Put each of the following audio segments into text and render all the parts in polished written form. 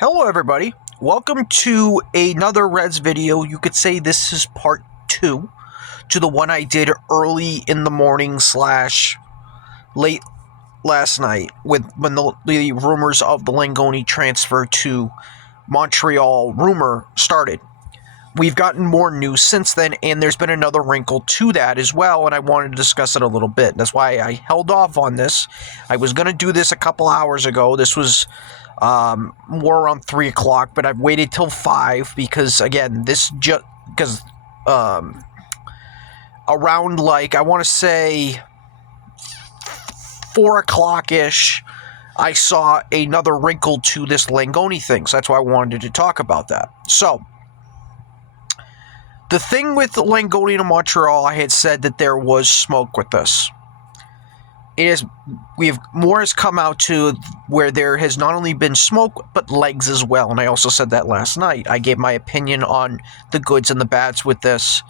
Hello everybody, welcome to another Reds video. You could say this is part 2 to the one I did early in the morning / late last night when the rumors of the Langoni transfer to Montreal rumor started. We've gotten more news since then, and there's been another wrinkle to that as well, and I wanted to discuss it a little bit. That's why I held off on this. I was going to do this a couple hours ago. This was more around 3 o'clock, but I've waited till 5 because, again, around, like, I want to say 4 o'clock-ish, I saw another wrinkle to this Langoni thing, so that's why I wanted to talk about that. So, the thing with Langoni to Montreal, I had said that there was smoke with this. More has come out to where there has not only been smoke, but legs as well. And I also said that last night. I gave my opinion on the goods and the bads with this.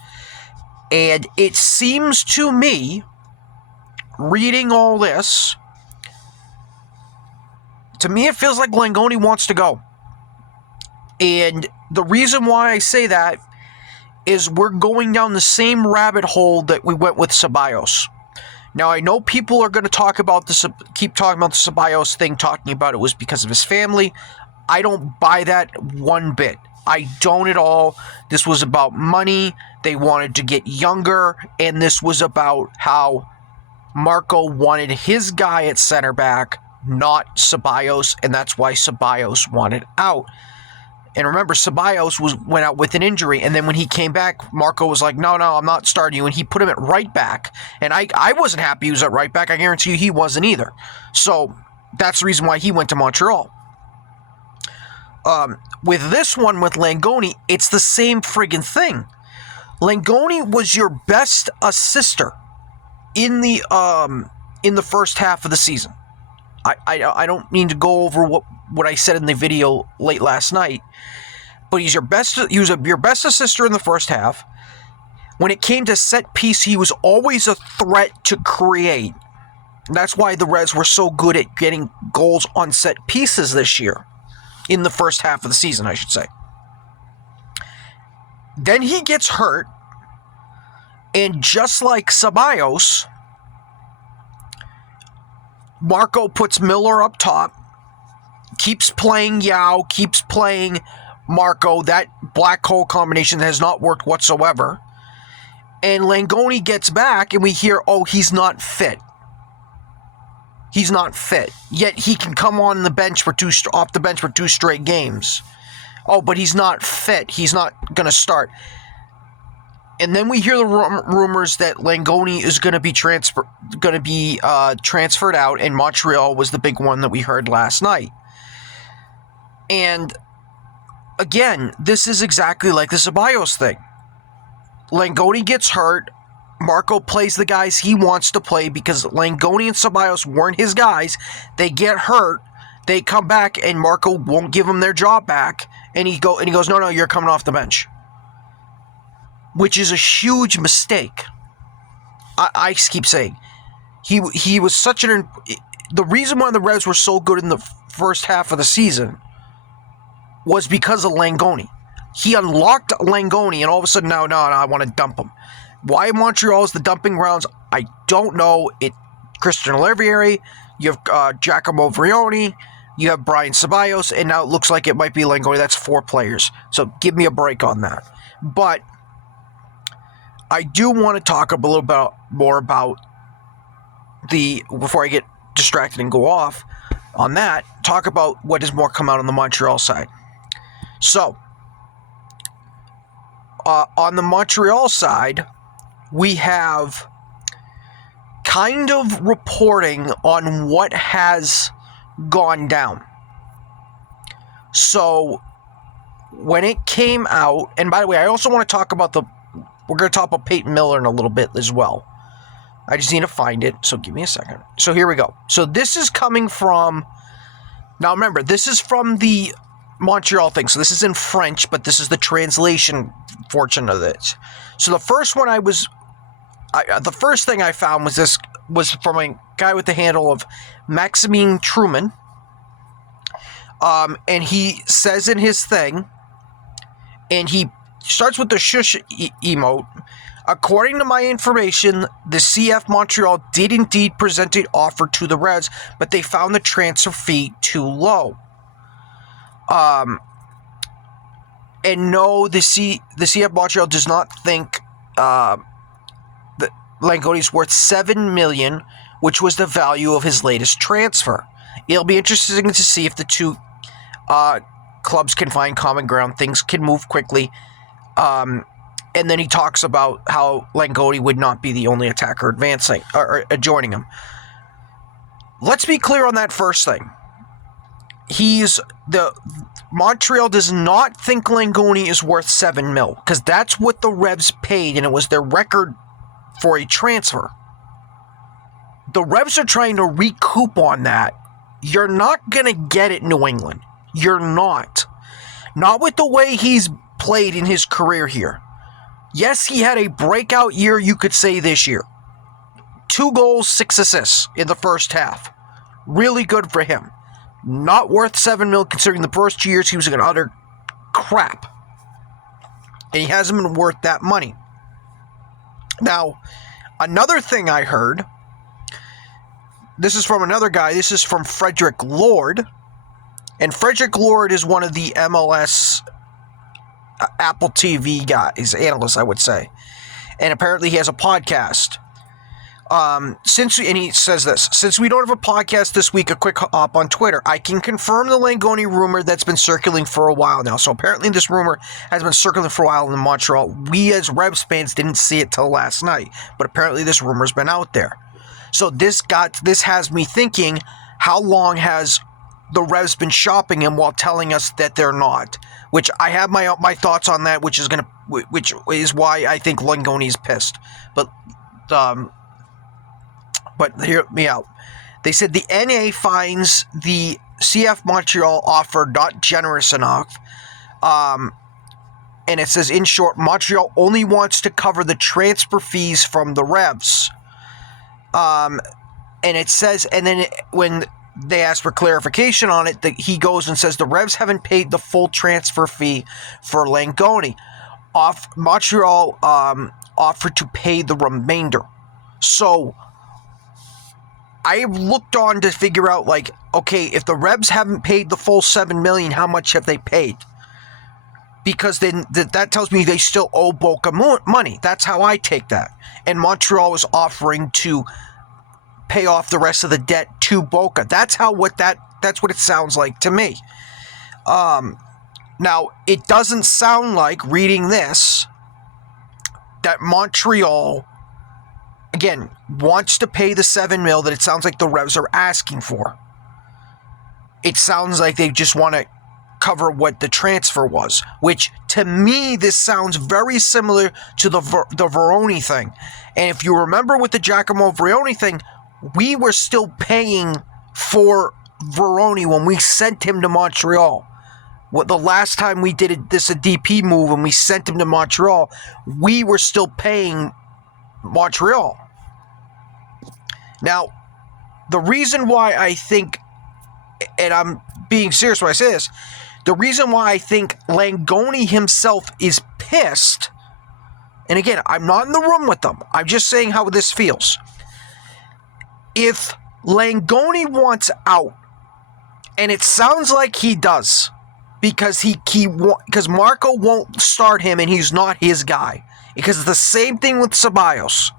And it seems to me, reading all this, to me it feels like Langoni wants to go. And the reason why I say that is we're going down the same rabbit hole that we went with Ceballos. Now, I know people are going to keep talking about the Ceballos thing, talking about it was because of his family. I don't buy that one bit. I don't at all. This was about money. They wanted to get younger, and this was about how Marco wanted his guy at center back, not Ceballos, and that's why Ceballos wanted out. And remember, Ceballos went out with an injury, and then when he came back, Marco was like, no, I'm not starting you, and he put him at right back. And I wasn't happy he was at right back. I guarantee you he wasn't either. So that's the reason why he went to Montreal. With this one, with Langoni, it's the same friggin' thing. Langoni was your best assister in the first half of the season. I don't mean to go over what I said in the video late last night, but he was your best assister in the first half. When it came to set piece, he was always a threat to create. That's why the Reds were so good at getting goals on set pieces this year, in the first half of the season, I should say. Then he gets hurt, and just like Ceballos, Marco puts Miller up top, keeps playing Yao, keeps playing Marco. That black hole combination has not worked whatsoever. And Langoni gets back, and we hear, oh, he's not fit. He's not fit. Yet he can come on the bench off the bench for 2 straight games. Oh, but he's not fit. He's not going to start. And then we hear the rumors that Langoni is going to be transferred out, and Montreal was the big one that we heard last night. And again, this is exactly like the Ceballos thing. Langoni gets hurt. Marco plays the guys he wants to play because Langoni and Ceballos weren't his guys. They get hurt. They come back, and Marco won't give them their job back. And he goes, no, you're coming off the bench. Which is a huge mistake. I keep saying. He was such an... The reason why the Reds were so good in the first half of the season was because of Langoni. He unlocked Langoni, and all of a sudden, no, I want to dump him. Why Montreal is the dumping grounds, I don't know. Christian Olivieri, you have Giacomo Vrioni, you have Brian Ceballos, and now it looks like it might be Langoni. That's 4 players. So give me a break on that. But I do want to talk a little bit more about before I get distracted and go off on that, talk about what has more come out on the Montreal side. So, on the Montreal side, we have kind of reporting on what has gone down. So, when it came out, and by the way, I also want to talk about we're going to talk about Peyton Miller in a little bit as well. I just need to find it, so give me a second. So here we go. So this is coming from... Now remember, this is from the Montreal thing. So this is in French, but this is the translation portion of it. So the first one the first thing I found was from a guy with the handle of Maximine Truman. And he says in his thing, and he starts with the shush emote. According to my information, the CF Montreal did indeed present an offer to the Revs, but they found the transfer fee too low. And no, the CF Montreal does not think that Langoni is worth $7 million, which was the value of his latest transfer. It'll be interesting to see if the two clubs can find common ground. Things can move quickly. And then he talks about how Langoni would not be the only attacker advancing or joining him. Let's be clear on that first thing. Montreal does not think Langoni is worth $7 million, because that's what the Revs paid, and it was their record for a transfer. The Revs are trying to recoup on that. You're not going to get it, New England. You're not. Not with the way he's played in his career here. Yes, he had a breakout year, you could say, this year. 2 goals, 6 assists in the first half. Really good for him. Not worth $7 million, considering the first 2 years he was an utter crap. And he hasn't been worth that money. Now, another thing I heard, this is from another guy, this is from Frederick Lord. And Frederick Lord is one of the MLS Apple TV guys, analysts, I would say. And apparently he has a podcast. And he says this, since we don't have a podcast this week, a quick hop on Twitter. I can confirm the Langoni rumor that's been circulating for a while now. So apparently this rumor has been circulating for a while in Montreal. We as Revs fans didn't see it till last night, but apparently this rumor's been out there. So this has me thinking, how long has the Revs been shopping him while telling us that they're not? Which I have my thoughts on that, which is why I think Langoni is pissed. But hear me out. They said the NA finds the CF Montreal offer not generous enough. And it says, in short, Montreal only wants to cover the transfer fees from the Revs. And it says, and then when they ask for clarification on it, he goes and says the Revs haven't paid the full transfer fee for Langoni. Montreal offered to pay the remainder. So I looked on to figure out, like, okay, if the Revs haven't paid the full $7 million, how much have they paid? Because then that tells me they still owe Boca money. That's how I take that. And Montreal is offering to pay off the rest of the debt to Boca. That's what it sounds like to me. Now, it doesn't sound like, reading this, that Montreal, again, wants to pay the $7 million that it sounds like the Revs are asking for. It sounds like they just want to cover what the transfer was, which to me, this sounds very similar to the Veroni thing. And if you remember with the Giacomo Veroni thing, we were still paying for Veroni when we sent him to Montreal. The last time we did a DP move and we sent him to Montreal, we were still paying Montreal. Now, the reason why I think, and I'm being serious when I say this, the reason why I think Langoni himself is pissed, and again, I'm not in the room with them, I'm just saying how this feels. If Langoni wants out, and it sounds like he does, because because Marco won't start him and he's not his guy. Because it's the same thing with Ceballos.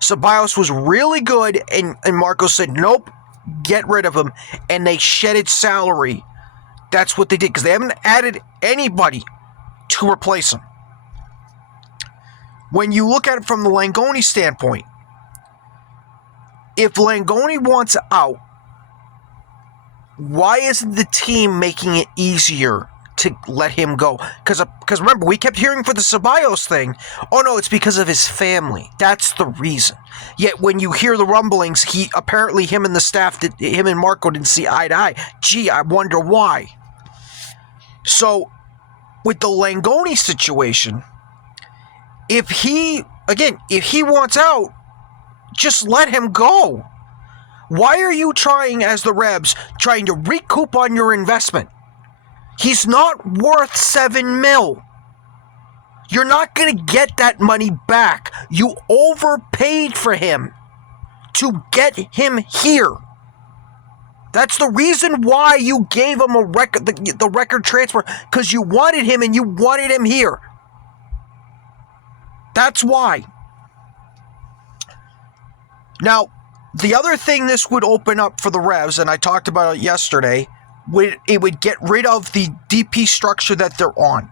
Ceballos was really good, and Marco said, nope, get rid of him. And they shedded salary. That's what they did, because they haven't added anybody to replace him. When you look at it from the Langoni standpoint, if Langoni wants out, why isn't the team making it easier to let him go? Because remember, we kept hearing for the Ceballos thing, oh no, it's because of his family. That's the reason. Yet when you hear the rumblings, him and the staff, him and Marco didn't see eye to eye. Gee, I wonder why. So, with the Langoni situation, if he wants out, just let him go. Why are you trying, as the Revs, trying to recoup on your investment? He's not worth $7 million. You're not going to get that money back. You overpaid for him to get him here. That's the reason why you gave him a record, the record transfer, because you wanted him and you wanted him here. That's why. Now, the other thing this would open up for the Revs, and I talked about it yesterday, it would get rid of the DP structure that they're on,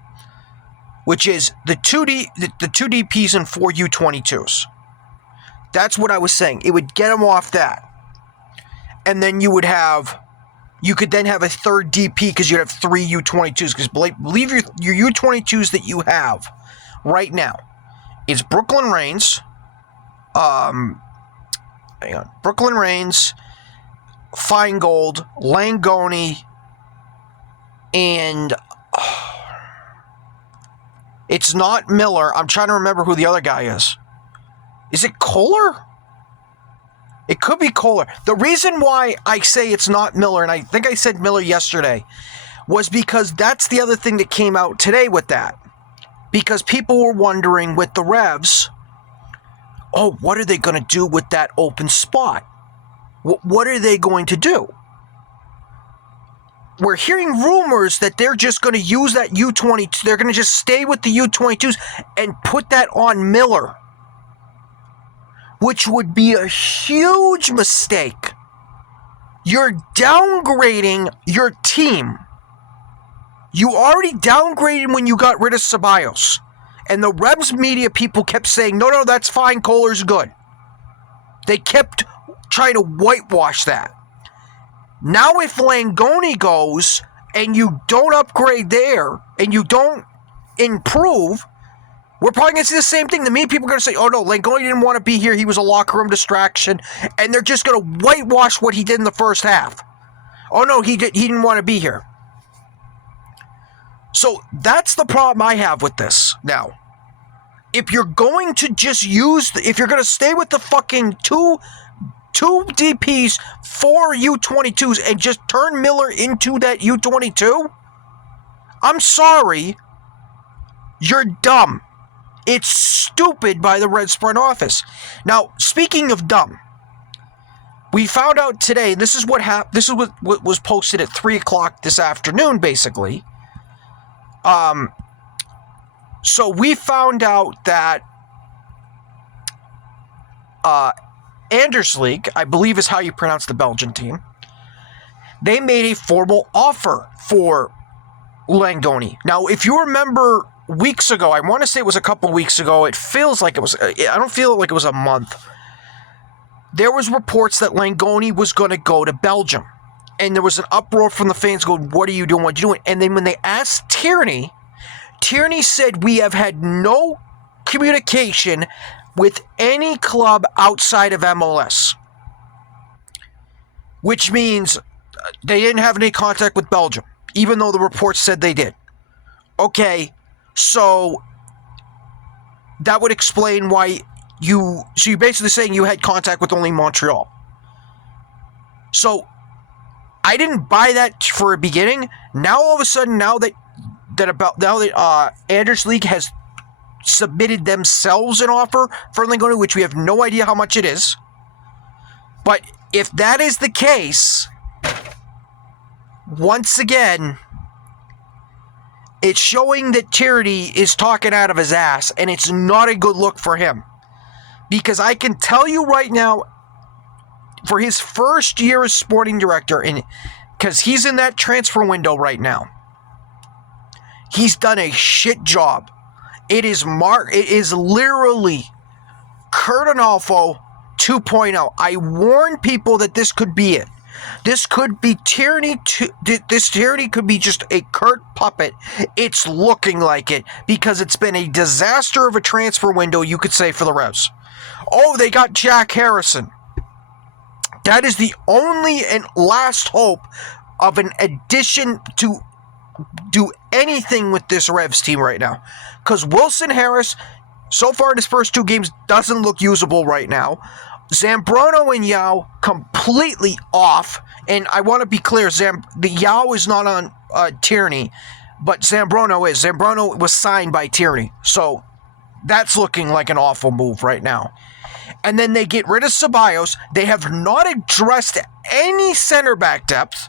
which is the two DPs and 4 U22s. That's what I was saying. It would get them off that. And then you could then have a third DP because you'd have 3 U22s. Because believe your U22s that you have right now, it's Brooklyn Reigns, Brooklyn Reigns, Feingold, Langoni, and it's not Miller. I'm trying to remember who the other guy is. Is it Kohler? It could be Kohler. The reason why I say it's not Miller, and I think I said Miller yesterday, was because that's the other thing that came out today with that. Because people were wondering with the Revs, oh, what are they going to do with that open spot? What are they going to do? We're hearing rumors that they're just going to use that U22. They're going to just stay with the U22s and put that on Miller, which would be a huge mistake. You're downgrading your team. You already downgraded when you got rid of Ceballos. And the Revs media people kept saying, no, that's fine, Kohler's good. They kept trying to whitewash that. Now if Langoni goes and you don't upgrade there and you don't improve, we're probably going to see the same thing. The media people are going to say, oh no, Langoni didn't want to be here. He was a locker room distraction. And they're just going to whitewash what he did in the first half. Oh no, he didn't want to be here. So that's the problem I have with this now. If you're going to just if you're going to stay with the fucking two DPs, 4 U22s, and just turn Miller into that U22, I'm sorry, you're dumb. It's stupid by the Reds front office. Now, speaking of dumb, we found out today, this is what happened. This is what was posted at 3 o'clock this afternoon, basically. So we found out that Anderslecht, I believe is how you pronounce the Belgian team, they made a formal offer for Langoni. Now, if you remember weeks ago, I want to say it was a couple weeks ago, it feels like it was, I don't feel like it was a month, there was reports that Langoni was going to go to Belgium. And there was an uproar from the fans going, what are you doing? What are you doing? And then when they asked Tierney said, we have had no communication with any club outside of MLS. Which means they didn't have any contact with Belgium, even though the reports said they did. Okay, so that would explain why you're basically saying you had contact with only Montreal. So I didn't buy that for a beginning. Now all of a sudden, now that Anderslecht has submitted themselves an offer for Langoni, which we have no idea how much it is. But if that is the case, once again, it's showing that Tierney is talking out of his ass, and it's not a good look for him. Because I can tell you right now, for his first year as sporting director, and because he's in that transfer window right now, he's done a shit job. It is literally Kurt Onalfo 2.0. I warned people that this could be it. This could be Tierney. This Tierney could be just a Kurt puppet. It's looking like it because it's been a disaster of a transfer window, you could say, for the Revs. Oh, they got Jack Harrison. That is the only and last hope of an addition to do anything with this Revs team right now. Because Wilson Harris, so far in his first 2 games, doesn't look usable right now. Zambrano and Yao completely off. And I want to be clear, the Yao is not on Tierney, but Zambrano is. Zambrano was signed by Tierney. So that's looking like an awful move right now. And then they get rid of Ceballos. They have not addressed any center back depth.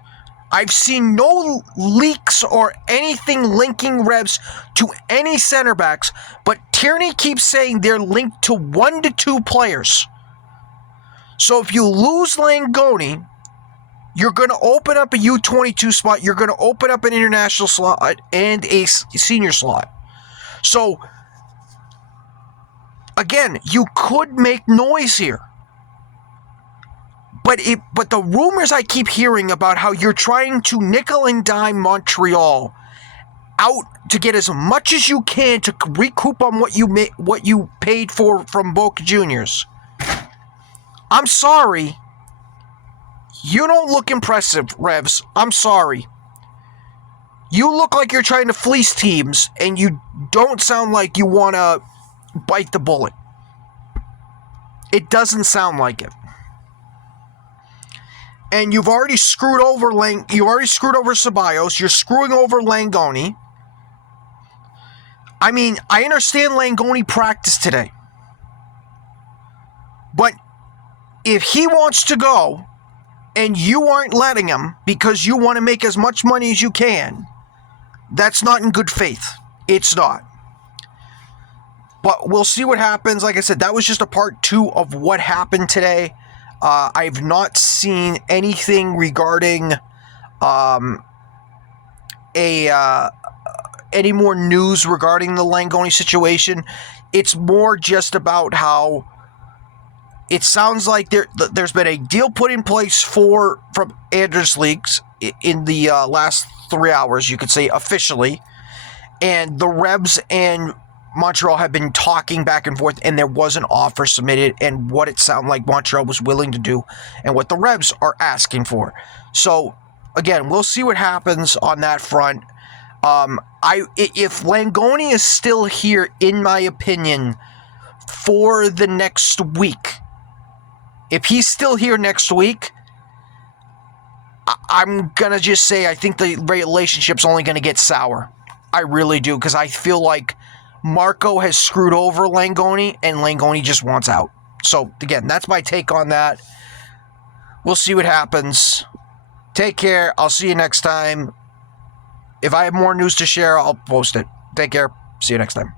I've seen no leaks or anything linking Revs to any center backs, but Tierney keeps saying they're linked to 1 to 2 players. So if you lose Langoni, you're going to open up a U22 spot, you're going to open up an international slot and a senior slot. So, again, you could make noise here. But the rumors I keep hearing about how you're trying to nickel and dime Montreal out to get as much as you can to recoup on what you paid for from Boca Juniors. I'm sorry. You don't look impressive, Revs. I'm sorry. You look like you're trying to fleece teams, and you don't sound like you want to bite the bullet. It doesn't sound like it. And you've already screwed over Ceballos. You're screwing over Langoni. I mean, I understand Langoni practiced today. But if he wants to go and you aren't letting him because you want to make as much money as you can, that's not in good faith. It's not. But we'll see what happens. Like I said, that was just a part 2 of what happened today. I've not seen anything regarding any more news regarding the Langoni situation. It's more just about how it sounds like there's been a deal put in place from Anders Leaks in the last 3 hours, you could say officially, and the Revs and Montreal have been talking back and forth, and there was an offer submitted and what it sounded like Montreal was willing to do and what the Revs are asking for. So, again, we'll see what happens on that front. If Langoni is still here, in my opinion, for the next week, if he's still here next week, I'm going to just say I think the relationship's only going to get sour. I really do, because I feel like Marco has screwed over Langoni, and Langoni just wants out. So, again, that's my take on that. We'll see what happens. Take care. I'll see you next time. If I have more news to share, I'll post it. Take care. See you next time.